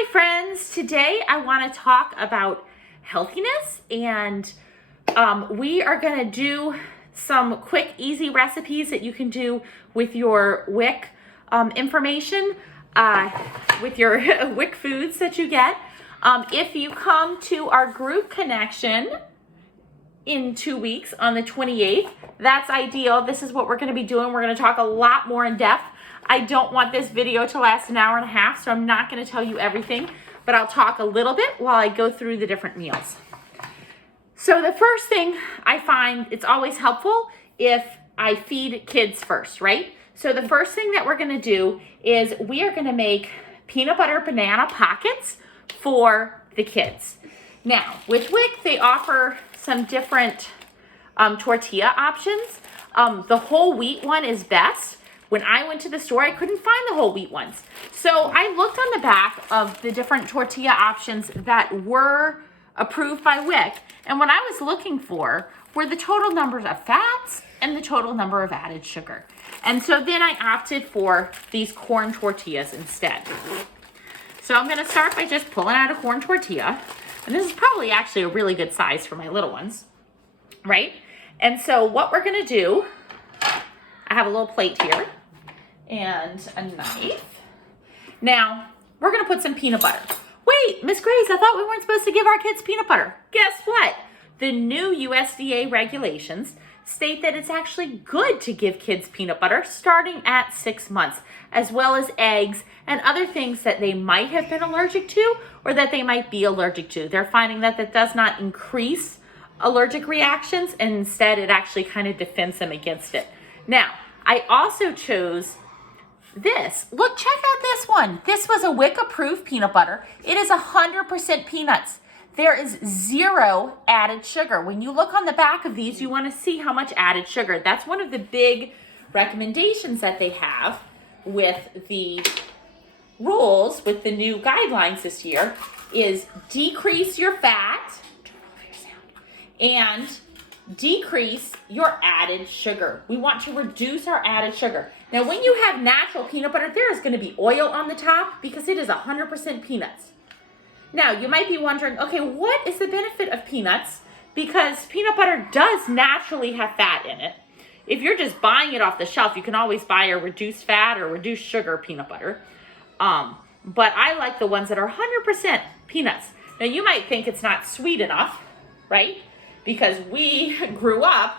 Hi friends, today I want to talk about healthiness, and we are going to do some quick, easy recipes that you can do with your WIC information, with your WIC foods that you get. If you come to our group connection in 2 weeks on the 28th, that's ideal. This is what we're going to be doing. We're going to talk a lot more in depth. I don't want this video to last an hour and a half, so I'm not going to tell you everything, but I'll talk a little bit while I go through the different meals. So the first thing I find, it's always helpful if I feed kids first, right? So the first thing that we're going to do is we are going to make peanut butter banana pockets for the kids. Now, with WIC, they offer some different tortilla options. The whole wheat one is best. When I went to the store, I couldn't find the whole wheat ones. So I looked on the back of the different tortilla options that were approved by WIC, and what I was looking for were the total numbers of fats and the total number of added sugar. And so then I opted for these corn tortillas instead. So I'm gonna start by just pulling out a corn tortilla. And this is probably actually a really good size for my little ones, right? And so what we're gonna do, I have a little plate here and a knife. Now, we're gonna put some peanut butter. Wait, Miss Grace, I thought we weren't supposed to give our kids peanut butter. Guess what? The new USDA regulations state that it's actually good to give kids peanut butter starting at 6 months, as well as eggs and other things that they might have been allergic to or that they might be allergic to. They're finding that that does not increase allergic reactions, and instead it actually kind of defends them against it. Now, I also chose this. Look, check out this one. This was a WIC approved peanut butter. It is 100% peanuts. There is 0 added sugar. When you look on the back of these, you want to see how much added sugar. That's one of the big recommendations that they have with the rules, with the new guidelines this year, is decrease your fat and decrease your added sugar. We want to reduce our added sugar. Now, when you have natural peanut butter, there is going to be oil on the top because it is 100% peanuts. Now, you might be wondering, okay, what is the benefit of peanuts? Because peanut butter does naturally have fat in it. If you're just buying it off the shelf, you can always buy a reduced fat or reduced sugar peanut butter. But I like the ones that are 100% peanuts. Now, you might think it's not sweet enough, right? Because we grew up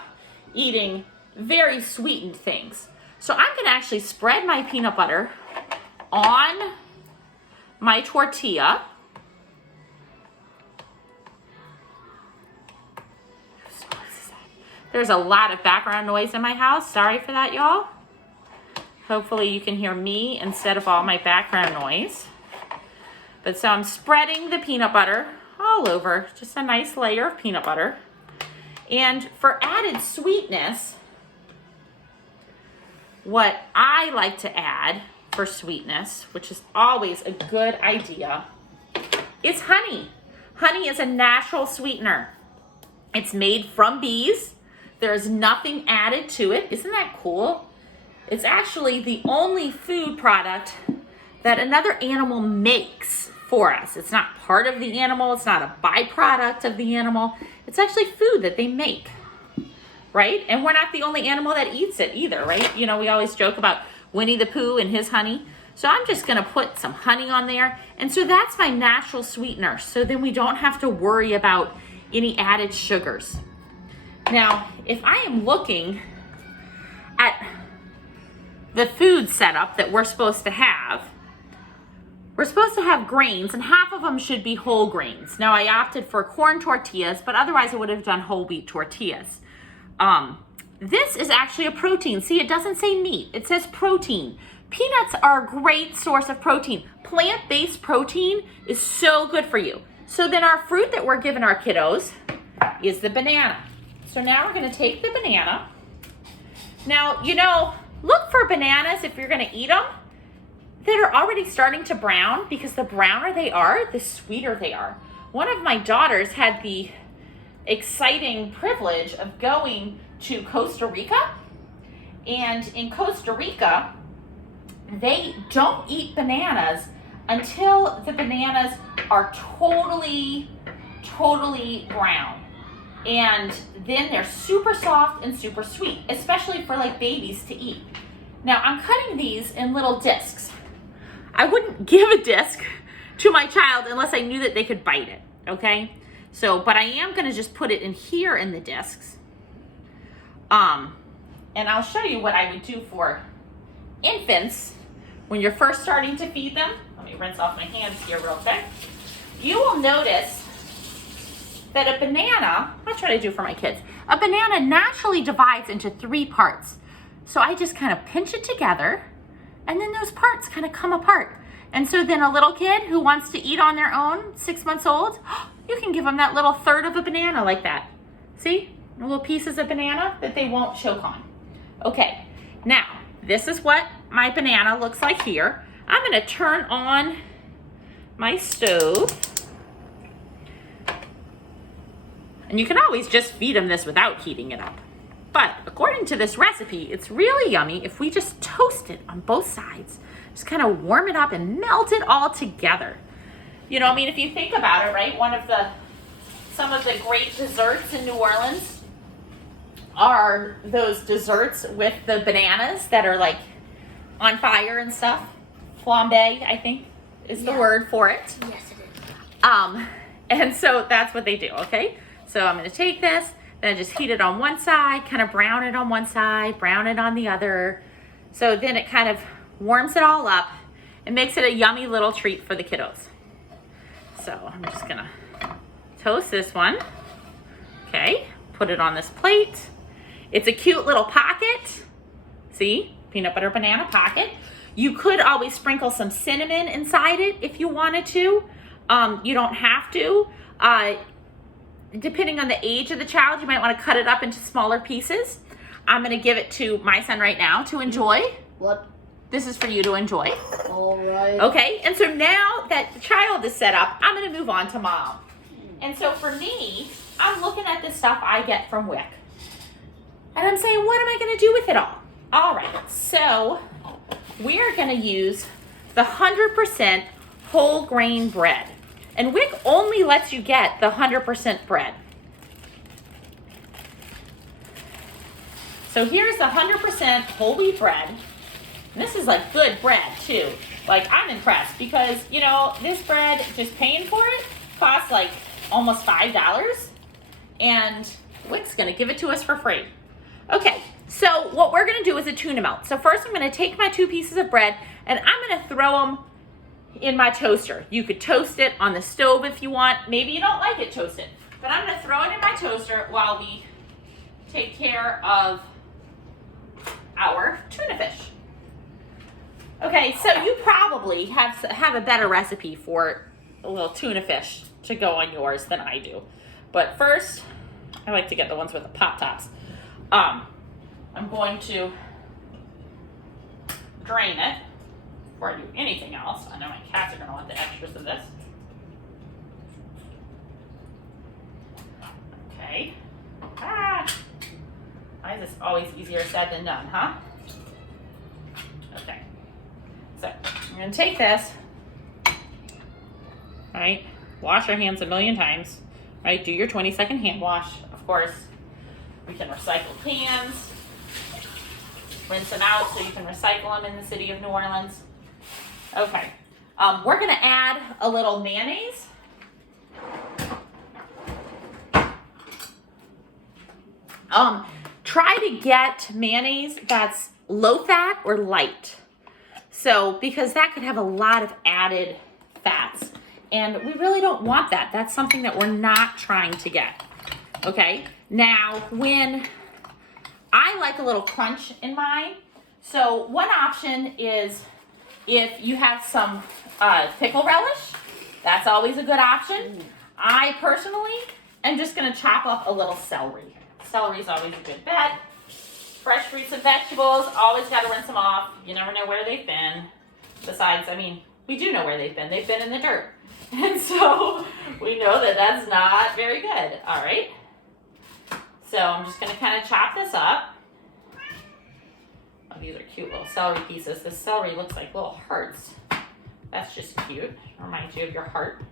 eating very sweetened things. So I'm gonna actually spread my peanut butter on my tortilla. There's a lot of background noise in my house. Sorry for that, y'all. Hopefully you can hear me instead of all my background noise. But so I'm spreading the peanut butter all over, just a nice layer of peanut butter. And for added sweetness, what I like to add for sweetness, which is always a good idea, is honey. Honey is a natural sweetener. It's made from bees. There's nothing added to it. Isn't that cool? It's actually the only food product that another animal makes for us. It's not part of the animal. It's not a byproduct of the animal. It's actually food that they make, right? And we're not the only animal that eats it either, right? You know, we always joke about Winnie the Pooh and his honey. So I'm just gonna put some honey on there. And so that's my natural sweetener. So then we don't have to worry about any added sugars. Now, if I am looking at the food setup that we're supposed to have, we're supposed to have grains, and half of them should be whole grains. Now, I opted for corn tortillas, but otherwise I would have done whole wheat tortillas. This is actually a protein. See, it doesn't say meat. It says protein. Peanuts are a great source of protein. Plant-based protein is so good for you. So then our fruit that we're giving our kiddos is the banana. So now we're going to take the banana. Now, you know, look for bananas if you're going to eat them that are already starting to brown, because the browner they are, the sweeter they are. One of my daughters had the exciting privilege of going to Costa Rica, and in Costa Rica, they don't eat bananas until the bananas are totally brown. And then they're super soft and super sweet, especially for like babies to eat. Now I'm cutting these in little discs. I wouldn't give a disc to my child unless I knew that they could bite it, okay? So, but I am gonna just put it in here in the discs. And I'll show you what I would do for infants when you're first starting to feed them. Let me rinse off my hands here real quick. You will notice that a banana, that's what I do for my kids, a banana naturally divides into 3 parts. So I just kind of pinch it together, and then those parts kind of come apart. And so then a little kid who wants to eat on their own, 6 months old, you can give them that little third of a banana like that. See? Little pieces of banana that they won't choke on. Okay, now this is what my banana looks like here. I'm gonna turn on my stove. And you can always just feed them this without heating it up. But according to this recipe, it's really yummy if we just toast it on both sides. Just kind of warm it up and melt it all together. You know, I mean, if you think about it, right? Some of the great desserts in New Orleans are those desserts with the bananas that are like on fire and stuff. Flambe, I think, is the word for it. Yes, it is. And so that's what they do, okay? So I'm gonna take this, then just heat it on one side, kind of brown it on one side, brown it on the other. So then it kind of warms it all up and makes it a yummy little treat for the kiddos. So I'm just gonna toast this one. Okay, put it on this plate. It's a cute little pocket. See, peanut butter banana pocket. You could always sprinkle some cinnamon inside it if you wanted to. You don't have to. Depending on the age of the child, you might want to cut it up into smaller pieces. I'm going to give it to my son right now to enjoy. What? This is for you to enjoy. All right. Okay, and so now that the child is set up, I'm going to move on to mom. And so for me, I'm looking at the stuff I get from WIC. And I'm saying, what am I going to do with it all? All right, so we are going to use the 100% whole grain bread. And WIC only lets you get the 100% bread. So here's the 100% whole wheat bread. And this is like good bread too. Like, I'm impressed because, you know, this bread, just paying for it, costs like almost $5. And WIC's gonna give it to us for free. Okay, so what we're gonna do is a tuna melt. So first I'm gonna take my 2 pieces of bread and I'm gonna throw them in my toaster. You could toast it on the stove if you want. Maybe you don't like it toasted, but I'm gonna throw it in my toaster while we take care of our tuna fish. Okay, so you probably have a better recipe for a little tuna fish to go on yours than I do. But first, I like to get the ones with the pop tops. I'm going to drain it before I do anything else. I know my cats are going to want the extras of this. Okay. Why is this always easier said than done, huh? Okay. So, I'm going to take this, right? Wash your hands a million times, right? Do your 20-second hand wash, of course. We can recycle cans. Rinse them out so you can recycle them in the city of New Orleans. Okay. We're going to add a little mayonnaise. Try to get mayonnaise that's low fat or light. So, because that could have a lot of added fats. And we really don't want that. That's something that we're not trying to get. Okay? Now, when I like a little crunch in mine, so one option is if you have some pickle relish, that's always a good option. I personally am just going to chop up a little celery. Celery is always a good bet. Fresh fruits and vegetables, always got to rinse them off. You never know where they've been. Besides, I mean, we do know where they've been. They've been in the dirt. And so we know that that's not very good. All right. So I'm just going to kind of chop this up. Oh, these are cute little celery pieces. This celery looks like little hearts. That's just cute. Reminds you of your heart.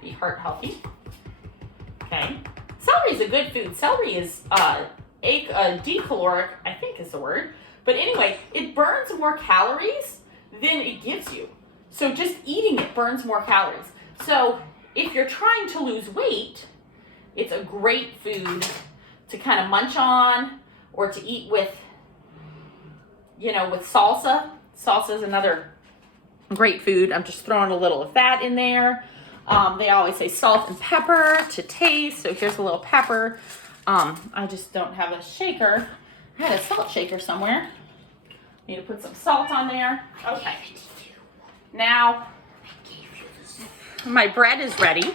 Be heart healthy. Okay. Celery is a good food. Celery is decaloric, I think is the word. But anyway, it burns more calories than it gives you. So just eating it burns more calories. So if you're trying to lose weight, it's a great food to kind of munch on or to eat with, you know, with salsa. Salsa is another great food. I'm just throwing a little of that in there. They always say salt and pepper to taste. So here's a little pepper. I just don't have a shaker. I had a salt shaker somewhere. Need to put some salt on there. Okay. Now, my bread is ready.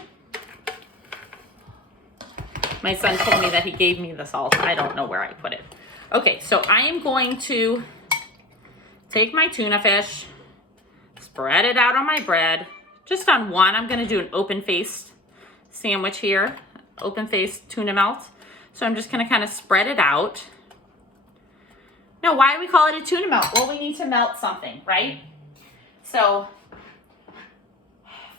My son told me that he gave me the salt. I don't know where I put it. Okay, so I am going to take my tuna fish, spread it out on my bread. Just on one, I'm gonna do an open-faced sandwich here, open-faced tuna melt. So I'm just gonna kind of spread it out. Now, why do we call it a tuna melt? Well, we need to melt something, right? So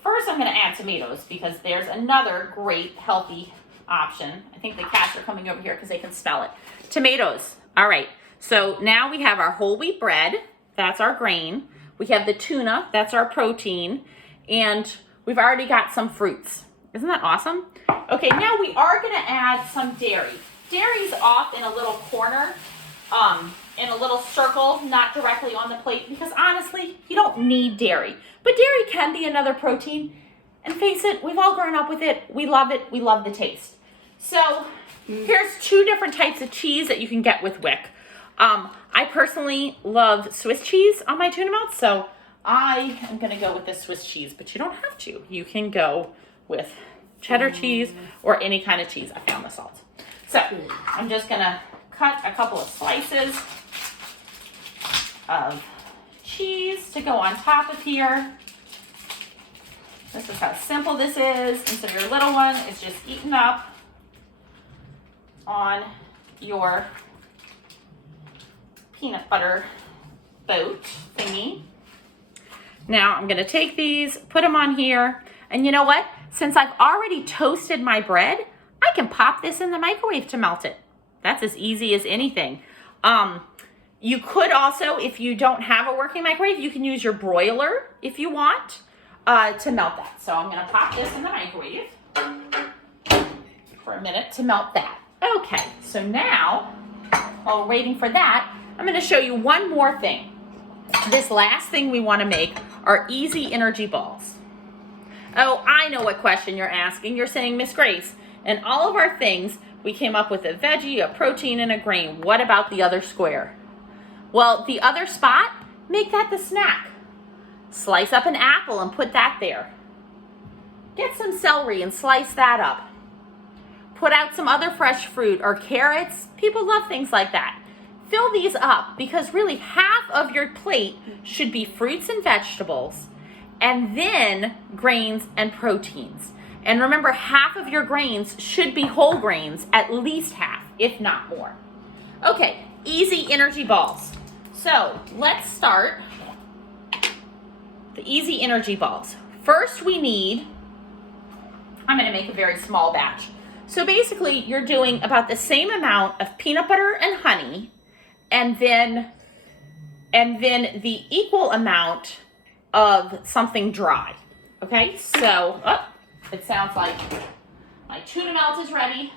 first I'm gonna add tomatoes because there's another great healthy option. I think the cats are coming over here because they can smell it. Tomatoes, all right. So now we have our whole wheat bread, that's our grain. We have the tuna, that's our protein. And we've already got some fruits. Isn't that awesome? Okay, now we are gonna add some dairy. Dairy's off in a little corner, in a little circle, not directly on the plate, because honestly, you don't need dairy. But dairy can be another protein. And face it, we've all grown up with it. We love it, we love the taste. So here's two different types of cheese that you can get with WIC. I personally love Swiss cheese on my tuna melts, so I am gonna go with the Swiss cheese, but you don't have to. You can go with cheddar cheese or any kind of cheese. I found the salt. So I'm just gonna cut a couple of slices of cheese to go on top of here. This is how simple this is. And so your little one is just eaten up on your peanut butter boat thingy. Now I'm gonna take these, put them on here, and you know what? Since I've already toasted my bread, I can pop this in the microwave to melt it. That's as easy as anything. You could also, if you don't have a working microwave, you can use your broiler if you want to melt that. So I'm gonna pop this in the microwave for a minute to melt that. Okay, so now, while we're waiting for that, I'm gonna show you one more thing. This last thing we wanna make are easy energy balls. Oh, I know what question you're asking. You're saying, Miss Grace, in all of our things, we came up with a veggie, a protein, and a grain. What about the other square? Well, the other spot, make that the snack. Slice up an apple and put that there. Get some celery and slice that up. Put out some other fresh fruit or carrots. People love things like that. Fill these up because really half of your plate should be fruits and vegetables and then grains and proteins. And remember, half of your grains should be whole grains, at least half, if not more. Okay, easy energy balls. So let's start the easy energy balls. First we need, I'm gonna make a very small batch. So basically you're doing about the same amount of peanut butter and honey and then the equal amount of something dry. Okay, so it sounds like my tuna melt is ready.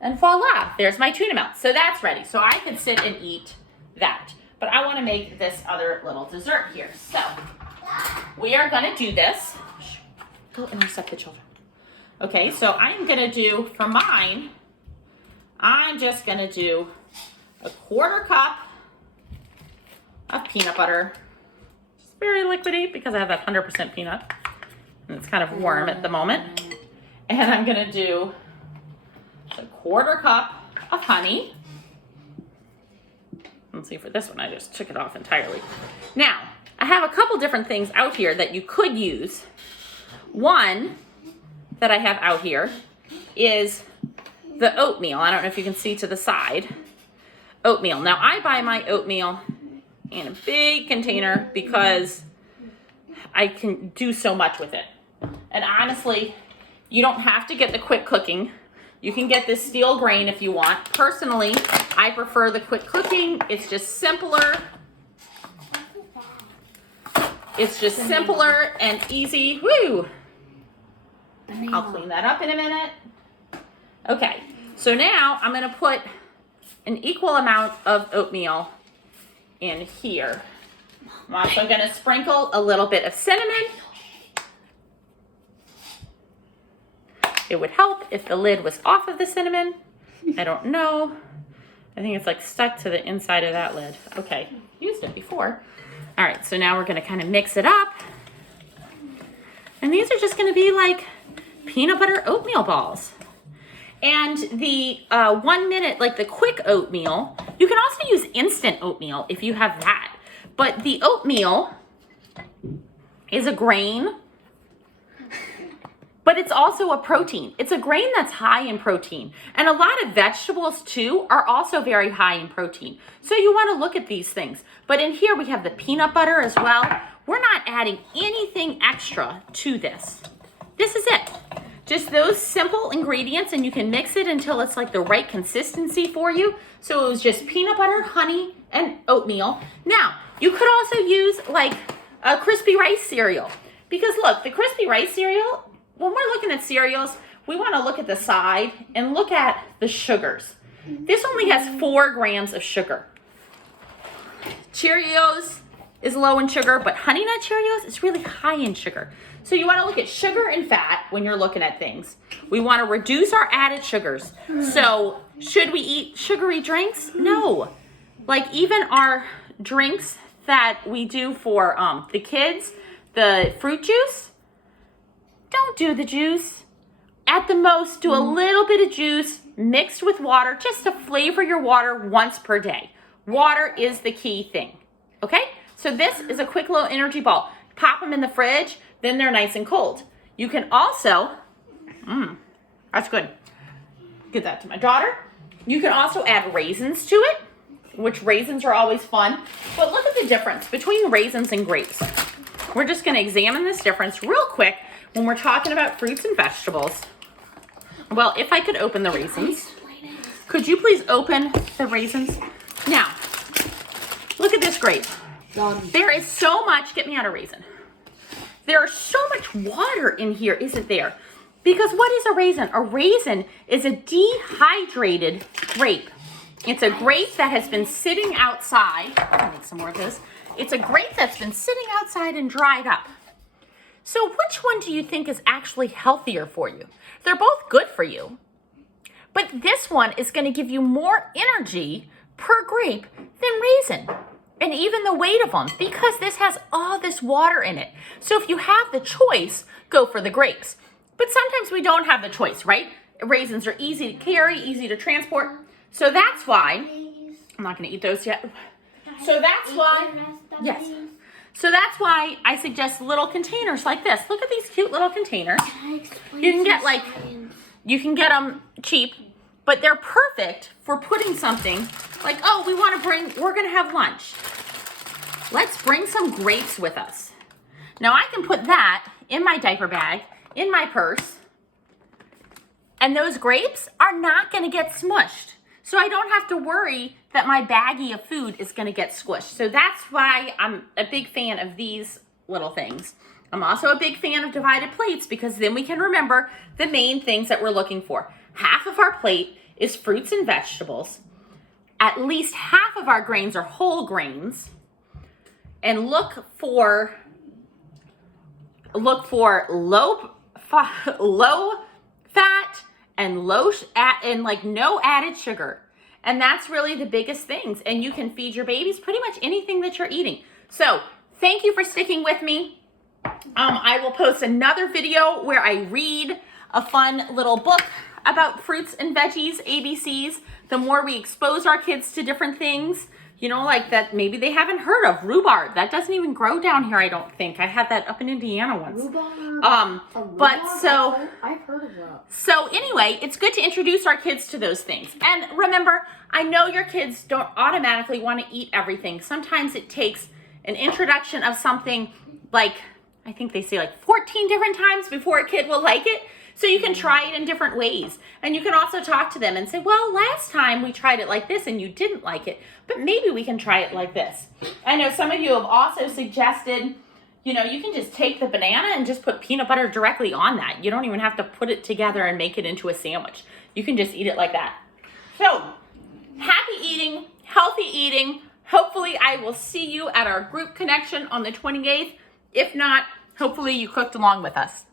And voila, there's my tuna melt. So that's ready. So I could sit and eat that. But I want to make this other little dessert here. So we are going to do this. Go intercept the children. Okay, so I'm going to do, for mine, I'm just going to do a 1/4 cup of peanut butter. It's very liquidy because I have that 100% peanut. And it's kind of warm at the moment. And I'm going to do a 1/4 cup of honey. Let's see, for this one, I just took it off entirely. Now, I have a couple different things out here that you could use. One that I have out here is the oatmeal. I don't know if you can see to the side. Oatmeal. Now, I buy my oatmeal in a big container because I can do so much with it. And honestly, you don't have to get the quick cooking. You can get this steel grain if you want. Personally, I prefer the quick cooking. It's just simpler. It's just simpler and easy. Woo! I'll clean that up in a minute. Okay, so now I'm gonna put an equal amount of oatmeal in here. I'm also gonna sprinkle a little bit of cinnamon. It would help if the lid was off of the cinnamon. I don't know. I think it's like stuck to the inside of that lid. Okay, used it before. All right, so now we're gonna kind of mix it up. And these are just gonna be like peanut butter oatmeal balls. And the 1 minute, like the quick oatmeal, you can also use instant oatmeal if you have that. But the oatmeal is a grain, but it's also a protein. It's a grain that's high in protein. And a lot of vegetables too are also very high in protein. So you wanna look at these things. But in here we have the peanut butter as well. We're not adding anything extra to this. This is it. Just those simple ingredients, and you can mix it until it's like the right consistency for you. So it was just peanut butter, honey, and oatmeal. Now, you could also use like a crispy rice cereal. Because look, the crispy rice cereal, when we're looking at cereals, we wanna look at the side and look at the sugars. This only has 4 grams of sugar. Cheerios is low in sugar, but Honey Nut Cheerios is really high in sugar. So you wanna look at sugar and fat when you're looking at things. We wanna reduce our added sugars. So should we eat sugary drinks? No. Like even our drinks that we do for the kids, the fruit juice, don't do the juice. At the most, do a little bit of juice mixed with water just to flavor your water once per day. Water is the key thing, okay? So this is a quick low energy ball. Pop them in the fridge, then they're nice and cold. You can also, that's good. Give that to my daughter. You can also add raisins to it, which raisins are always fun. But look at the difference between raisins and grapes. We're just gonna examine this difference real quick when we're talking about fruits and vegetables. Well, if I could open the raisins. Could you please open the raisins? Now, look at this grape. There is so much, get me out a raisin. There is so much water in here, isn't there? Because what is a raisin? A raisin is a dehydrated grape. It's a grape that has been sitting outside. I'll make some more of this. It's a grape that's been sitting outside and dried up. So which one do you think is actually healthier for you? They're both good for you. But this one is going to give you more energy per grape than raisin. And even the weight of them, because this has all this water in it. So if you have the choice, go for the grapes. But sometimes we don't have the choice, right? Raisins are easy to carry, easy to transport. So that's why, I'm not gonna eat those yet. So that's why, yes. So that's why I suggest little containers like this. Look at these cute little containers. You can get like, you can get them cheap, but they're perfect for putting something like, oh, we're gonna have lunch. Let's bring some grapes with us. Now I can put that in my diaper bag, in my purse, and those grapes are not gonna get smushed. So I don't have to worry that my baggie of food is gonna get squished. So that's why I'm a big fan of these little things. I'm also a big fan of divided plates because then we can remember the main things that we're looking for. Half of our plate is fruits and vegetables. At least half of our grains are whole grains. And look for low fat and like no added sugar. And that's really the biggest things. And you can feed your babies pretty much anything that you're eating. So thank you for sticking with me. I will post another video where I read a fun little book about fruits and veggies, ABCs. The more we expose our kids to different things, you know, like that maybe they haven't heard of. Rhubarb, that doesn't even grow down here, I don't think. I had that up in Indiana once. Rhubarb? I've heard of that. So anyway, it's good to introduce our kids to those things. And remember, I know your kids don't automatically want to eat everything. Sometimes it takes an introduction of something like I think they say like 14 different times before a kid will like it. So you can try it in different ways. And you can also talk to them and say, well, last time we tried it like this and you didn't like it, but maybe we can try it like this. I know some of you have also suggested, you know, you can just take the banana and just put peanut butter directly on that. You don't even have to put it together and make it into a sandwich. You can just eat it like that. So, happy eating, healthy eating. Hopefully I will see you at our group connection on the 28th. If not, hopefully you cooked along with us.